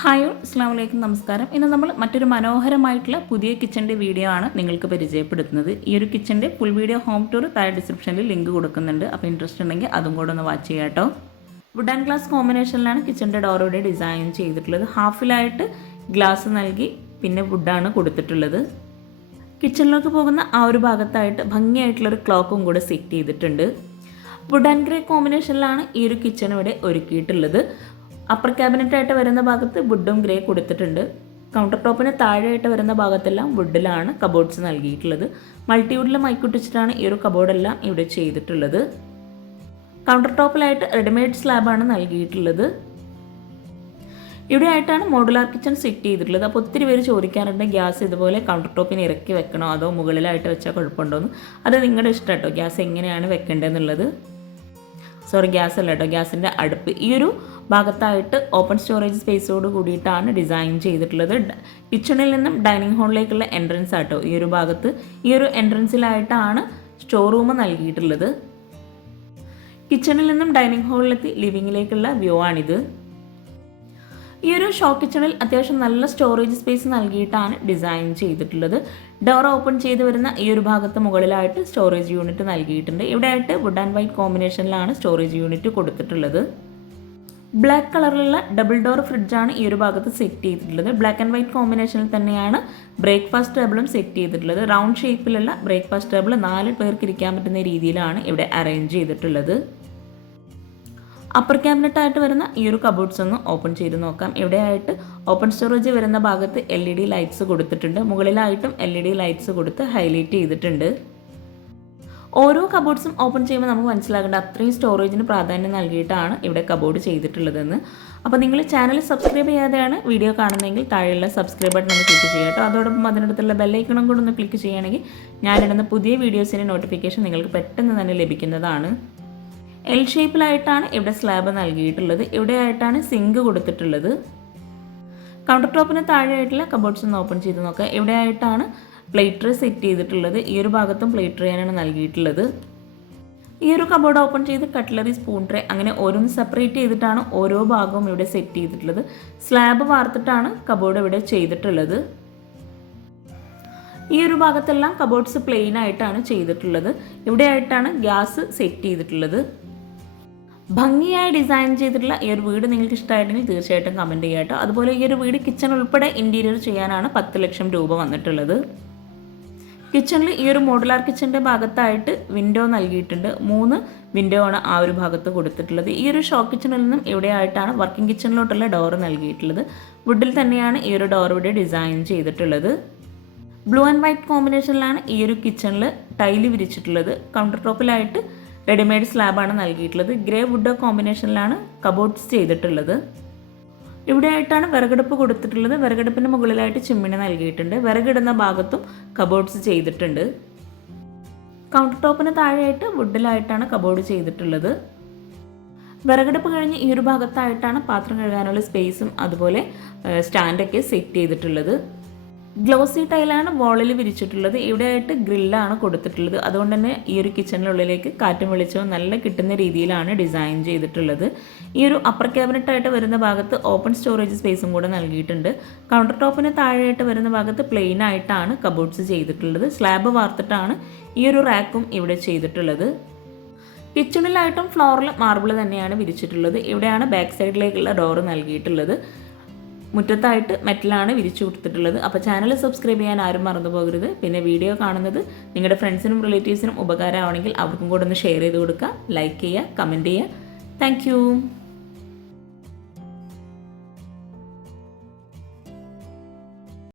Hi അസ്സാം വലൈക്കും നമസ്കാരം. ഇന്ന് നമ്മൾ മറ്റൊരു മനോഹരമായിട്ടുള്ള പുതിയ കിച്ചന്റെ വീഡിയോ ആണ് നിങ്ങൾക്ക് പരിചയപ്പെടുത്തുന്നത്. ഈ ഒരു കിച്ചന്റെ ഫുൾ വീഡിയോ ഹോം ടൂർ താഴെ ഡിസ്ക്രിപ്ഷനിൽ ലിങ്ക് കൊടുക്കുന്നുണ്ട്. അപ്പോൾ ഇൻട്രസ്റ്റ് ഉണ്ടെങ്കിൽ അതും കൂടെ ഒന്ന് വാച്ച് ചെയ്യാം കേട്ടോ. വുഡ് ആൻഡ് ഗ്ലാസ് കോമ്പിനേഷനിലാണ് കിച്ചന്റെ ഡോറോടെ ഡിസൈൻ ചെയ്തിട്ടുള്ളത്. ഹാഫിലായിട്ട് ഗ്ലാസ് നൽകി പിന്നെ വുഡാണ് കൊടുത്തിട്ടുള്ളത്. കിച്ചണിലേക്ക് പോകുന്ന ആ ഒരു ഭാഗത്തായിട്ട് ഭംഗിയായിട്ടുള്ളൊരു ക്ലോക്കും കൂടെ സെറ്റ് ചെയ്തിട്ടുണ്ട്. വുഡ് ആൻഡ് ഗ്രേ കോമ്പിനേഷനിലാണ് ഈ ഒരു കിച്ചൺ ഇവിടെ ഒരുക്കിയിട്ടുള്ളത്. അപ്പർ ക്യാബിനറ്റ് ആയിട്ട് വരുന്ന ഭാഗത്ത് വുഡും ഗ്രേ കൊടുത്തിട്ടുണ്ട്. കൗണ്ടർ ടോപ്പിന് താഴെയായിട്ട് വരുന്ന ഭാഗത്തെല്ലാം വുഡിലാണ് കബോർഡ്സ് നൽകിയിട്ടുള്ളത്. മൾട്ടിവുഡിൽ മൈക്കുട്ടിച്ചിട്ടാണ് ഈ ഒരു കബോർഡെല്ലാം ഇവിടെ ചെയ്തിട്ടുള്ളത്. കൗണ്ടർ ടോപ്പിലായിട്ട് റെഡിമെയ്ഡ് സ്ലാബാണ് നൽകിയിട്ടുള്ളത്. ഇവിടെ ആയിട്ടാണ് മോഡുലാർ കിച്ചൺ സെറ്റ് ചെയ്തിട്ടുള്ളത്. അപ്പോൾ ഒത്തിരി പേര് ചോദിക്കാറുണ്ട് ഗ്യാസ് ഇതുപോലെ കൗണ്ടർ ടോപ്പിന് ഇറക്കി വെക്കണോ? അതോ മുകളിലായിട്ട് വെച്ചാൽ കുഴപ്പമുണ്ടോ എന്ന് അത് നിങ്ങളുടെ ഇഷ്ടം കേട്ടോ. ഗ്യാസ് എങ്ങനെയാണ് വെക്കേണ്ടതെന്നുള്ളത് സോറി ഗ്യാസ് അല്ല കേട്ടോ ഗ്യാസിന്റെ അടുപ്പ്. ഈ ഒരു ഭാഗത്തായിട്ട് ഓപ്പൺ സ്റ്റോറേജ് സ്പേസോട് കൂടിയിട്ടാണ് ഡിസൈൻ ചെയ്തിട്ടുള്ളത്. കിച്ചണിൽ നിന്നും ഡൈനിങ് ഹാളിലേക്കുള്ള എൻട്രൻസ് ആട്ടോ. ഈ ഒരു ഭാഗത്ത് ഈ ഒരു എൻട്രൻസിലായിട്ടാണ് സ്റ്റോർ റൂം നൽകിയിട്ടുള്ളത്. കിച്ചണിൽ നിന്നും ഡൈനിങ് ഹാളിലെത്തി ലിവിങ്ങിലേക്കുള്ള വ്യൂ ആണിത്. ഈ ഒരു ഷോ കിച്ചണിൽ അത്യാവശ്യം നല്ല സ്റ്റോറേജ് സ്പേസ് നൽകിയിട്ടാണ് ഡിസൈൻ ചെയ്തിട്ടുള്ളത്. ഡോർ ഓപ്പൺ ചെയ്ത് വരുന്ന ഈ ഒരു ഭാഗത്ത് മുകളിലായിട്ട് സ്റ്റോറേജ് യൂണിറ്റ് നൽകിയിട്ടുണ്ട്. ഇവിടെ ആയിട്ട് വുഡ് ആൻഡ് വൈറ്റ് കോമ്പിനേഷനിലാണ് സ്റ്റോറേജ് യൂണിറ്റ് കൊടുത്തിട്ടുള്ളത് ബ്ലാക്ക് കളറിലുള്ള ഡബിൾ ഡോർ ഫ്രിഡ്ജാണ് ഈ ഒരു ഭാഗത്ത് സെറ്റ് ചെയ്തിട്ടുള്ളത്. ബ്ലാക്ക് ആൻഡ് വൈറ്റ് കോമ്പിനേഷനിൽ തന്നെയാണ് ബ്രേക്ക്ഫാസ്റ്റ് ടേബിളും സെറ്റ് ചെയ്തിട്ടുള്ളത്. റൗണ്ട് ഷേപ്പിലുള്ള ബ്രേക്ക്ഫാസ്റ്റ് ടേബിൾ നാല് പേർക്ക് ഇരിക്കാൻ പറ്റുന്ന രീതിയിലാണ് ഇവിടെ അറേഞ്ച് ചെയ്തിട്ടുള്ളത്. അപ്പർ ക്യാബിനറ്റ് ആയിട്ട് വരുന്ന ഈ ഒരു കബോർഡ്സ് ഒന്ന് ഓപ്പൺ ചെയ്ത് നോക്കാം. ഇവിടെയായിട്ട് ഓപ്പൺ സ്റ്റോറേജ് വരുന്ന ഭാഗത്ത് എൽ ഇ ഡി ലൈറ്റ്സ് കൊടുത്തിട്ടുണ്ട്. മുകളിലായിട്ടും എൽ ഇ ഡി ലൈറ്റ്സ് കൊടുത്ത് ഹൈലൈറ്റ് ചെയ്തിട്ടുണ്ട്. ഓരോ കബോർഡ്സും ഓപ്പൺ ചെയ്യുമ്പോൾ നമുക്ക് മനസ്സിലാകേണ്ട അത്രയും സ്റ്റോറേജിന് പ്രാധാന്യം നൽകിയിട്ടാണ് ഇവിടെ കബോർഡ് ചെയ്തിട്ടുള്ളതെന്ന്. അപ്പോൾ നിങ്ങൾ ചാനൽ സബ്സ്ക്രൈബ് ചെയ്യാതെയാണ് വീഡിയോ കാണുന്നതെങ്കിൽ താഴെയുള്ള സബ്സ്ക്രൈബ് ബട്ടൺ ഒന്ന് ക്ലിക്ക് ചെയ്യുക കേട്ടോ. അതോടൊപ്പം അതിനടുത്തുള്ള ബെല്ലൈക്കണം കൂടെ ഒന്ന് ക്ലിക്ക് ചെയ്യുകയാണെങ്കിൽ ഞാനിടുന്ന പുതിയ വീഡിയോസിന്റെ നോട്ടിഫിക്കേഷൻ നിങ്ങൾക്ക് പെട്ടെന്ന് തന്നെ ലഭിക്കുന്നതാണ്. എൽ ഷേപ്പിലായിട്ടാണ് ഇവിടെ സ്ലാബ് നൽകിയിട്ടുള്ളത്. ഇവിടെ ആയിട്ടാണ് സിങ്ക് കൊടുത്തിട്ടുള്ളത് കൗണ്ടർ ടോപ്പിന് താഴെയായിട്ടുള്ള കബോർഡ്സ് ഒന്ന് ഓപ്പൺ ചെയ്ത് നോക്കാം. ഇവിടെ ആയിട്ടാണ് പ്ലേറ്റ് ട്രേ സെറ്റ് ചെയ്തിട്ടുള്ളത്. ഈ ഒരു ഭാഗത്തും പ്ലേറ്റ് ട്രേയാണ് നൽകിയിട്ടുള്ളത്. ഈ ഒരു കബോർഡ് ഓപ്പൺ ചെയ്ത് കട്ട്ലറി സ്പൂൺ ട്രേ അങ്ങനെ ഓരോന്ന് സെപ്പറേറ്റ് ചെയ്തിട്ടാണ് ഓരോ ഭാഗവും ഇവിടെ സെറ്റ് ചെയ്തിട്ടുള്ളത്. സ്ലാബ് വാർത്തിട്ടാണ് കബോർഡ് ഇവിടെ ചെയ്തിട്ടുള്ളത്. ഈ ഒരു ഭാഗത്തെല്ലാം കബോർഡ്സ് പ്ലെയിൻ ആയിട്ടാണ് ചെയ്തിട്ടുള്ളത്. ഇവിടെ ആയിട്ടാണ് ഗ്യാസ് സെറ്റ് ചെയ്തിട്ടുള്ളത്. ഭംഗിയായി ഡിസൈൻ ചെയ്തിട്ടുള്ള ഈ ഒരു വീട് നിങ്ങൾക്ക് ഇഷ്ടമായിട്ടുണ്ടെങ്കിൽ തീർച്ചയായിട്ടും കമന്റ് ചെയ്യുക കേട്ടോ. അതുപോലെ ഈ ഒരു വീട് കിച്ചൺ ഉൾപ്പെടെ ഇന്റീരിയർ ചെയ്യാനാണ് പത്ത് ലക്ഷം രൂപ വന്നിട്ടുള്ളത്. കിച്ചണിൽ ഈ ഒരു മോഡുലാർ കിച്ചന്റെ ഭാഗത്തായിട്ട് വിൻഡോ നൽകിയിട്ടുണ്ട്. മൂന്ന് വിൻഡോ ആണ് ആ ഒരു ഭാഗത്ത് കൊടുത്തിട്ടുള്ളത്. ഈ ഒരു ഷോ കിച്ചണിൽ നിന്നും ഇവിടെയായിട്ടാണ് വർക്കിംഗ് കിച്ചണിലോട്ടുള്ള ഡോർ നൽകിയിട്ടുള്ളത്. വുഡിൽ തന്നെയാണ് ഈ ഒരു ഡോർ ഇവിടെ ഡിസൈൻ ചെയ്തിട്ടുള്ളത്. ബ്ലൂ ആൻഡ് വൈറ്റ് കോമ്പിനേഷനിലാണ് ഈ ഒരു കിച്ചണിൽ ടൈൽ വിരിച്ചിട്ടുള്ളത്. കൗണ്ടർ ടോപ്പിലായിട്ട് റെഡിമെയ്ഡ് സ്ലാബാണ് നൽകിയിട്ടുള്ളത്. ഗ്രേ വുഡ് കോമ്പിനേഷനിലാണ് കബോർഡ്സ് ചെയ്തിട്ടുള്ളത്. ഇവിടെ ആയിട്ടാണ് വിറകടുപ്പ് കൊടുത്തിട്ടുള്ളത്. വിറകടുപ്പിന് മുകളിലായിട്ട് ചിമ്മിണി നൽകിയിട്ടുണ്ട്. വിറകിടുന്ന ഭാഗത്തും കബോർഡ്സ് ചെയ്തിട്ടുണ്ട്. കൗണ്ടർ ടോപ്പിന് താഴെയായിട്ട് വുഡിലായിട്ടാണ് കബോർഡ് ചെയ്തിട്ടുള്ളത്. വിറകടുപ്പ് കഴിഞ്ഞ് ഈ ഒരു ഭാഗത്തായിട്ടാണ് പാത്രം കഴുകാനുള്ള സ്പേസും അതുപോലെ സ്റ്റാൻഡൊക്കെ സെറ്റ് ചെയ്തിട്ടുള്ളത്. ഗ്ലോസി ടൈലാണ് വോളിൽ വിരിച്ചിട്ടുള്ളത്. ഇവിടെയായിട്ട് ഗ്രില്ലാണ് കൊടുത്തിട്ടുള്ളത്. അതുകൊണ്ട് തന്നെ ഈ ഒരു കിച്ചണിനുള്ളിലേക്ക് കാറ്റും വെളിച്ചവും നല്ല കിട്ടുന്ന രീതിയിലാണ് ഡിസൈൻ ചെയ്തിട്ടുള്ളത്. ഈ ഒരു അപ്പർ ക്യാബിനറ്റായിട്ട് വരുന്ന ഭാഗത്ത് ഓപ്പൺ സ്റ്റോറേജ് സ്പേസും കൂടെ നൽകിയിട്ടുണ്ട്. കൗണ്ടർ ടോപ്പിന് താഴെയായിട്ട് വരുന്ന ഭാഗത്ത് പ്ലെയിൻ ആയിട്ടാണ് കബോർഡ്സ് ചെയ്തിട്ടുള്ളത്. സ്ലാബ് വാർത്തിട്ടാണ് ഈ ഒരു റാക്കും ഇവിടെ ചെയ്തിട്ടുള്ളത്. കിച്ചണിലായിട്ടും ഫ്ലോറിൽ മാർബിൾ തന്നെയാണ് വിരിച്ചിട്ടുള്ളത്. ഇവിടെയാണ് ബാക്ക് സൈഡിലേക്കുള്ള ഡോറ് നൽകിയിട്ടുള്ളത്. മുറ്റത്തായിട്ട് മെറ്റലാണ് വിരിച്ചു കൊടുത്തിട്ടുള്ളത്. അപ്പോൾ ചാനൽ സബ്സ്ക്രൈബ് ചെയ്യാൻ ആരും മറന്നു പോകരുത്. പിന്നെ വീഡിയോ കാണുന്നത് നിങ്ങളുടെ ഫ്രണ്ട്സിനും റിലേറ്റീവ്സിനും ഉപകാരമാണെങ്കിൽ അവർക്കും കൂടെ ഒന്ന് ഷെയർ ചെയ്ത് കൊടുക്കുക. ലൈക്ക് ചെയ്യുക കമന്റ് ചെയ്യുക. താങ്ക്